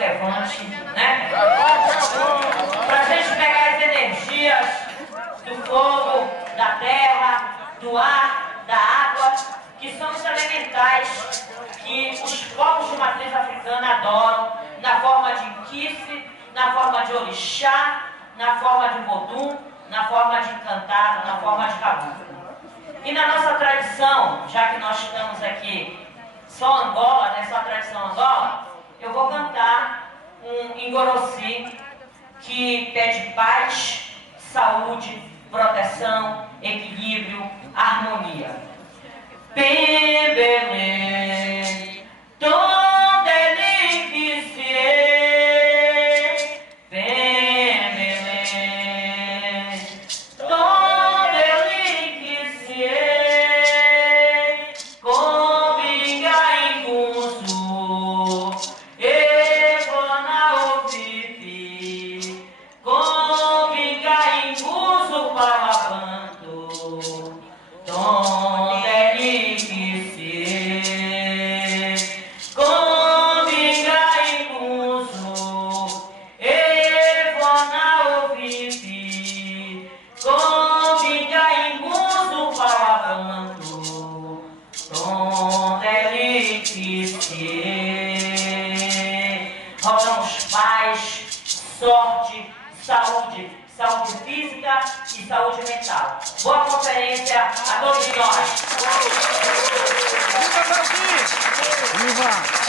levante, né? Para a gente pegar as energias do fogo, da terra, do ar, da água, que são os elementais que os povos de matriz africana adoram, na forma de Nkife, na forma de orixá, na forma de vodum, na forma de encantado, na forma de caboclo. E na nossa tradição, já que nós estamos aqui só Angola, né, só a tradição Angola, eu vou cantar um Ingorossi que pede paz, saúde, proteção, equilíbrio, harmonia. Pembele, tonde liquisie, pembele, tonde liquisie, combinga inguzu, evona ovipi, combinga inguzu para banto, tonde liquisie, combinga inguzu, evona ovipi, combinga inguzu para banto, tonde liquisie. Rogamos paz, sorte, saúde, saúde física e saúde mental. Boa conferência a todos nós. Viva!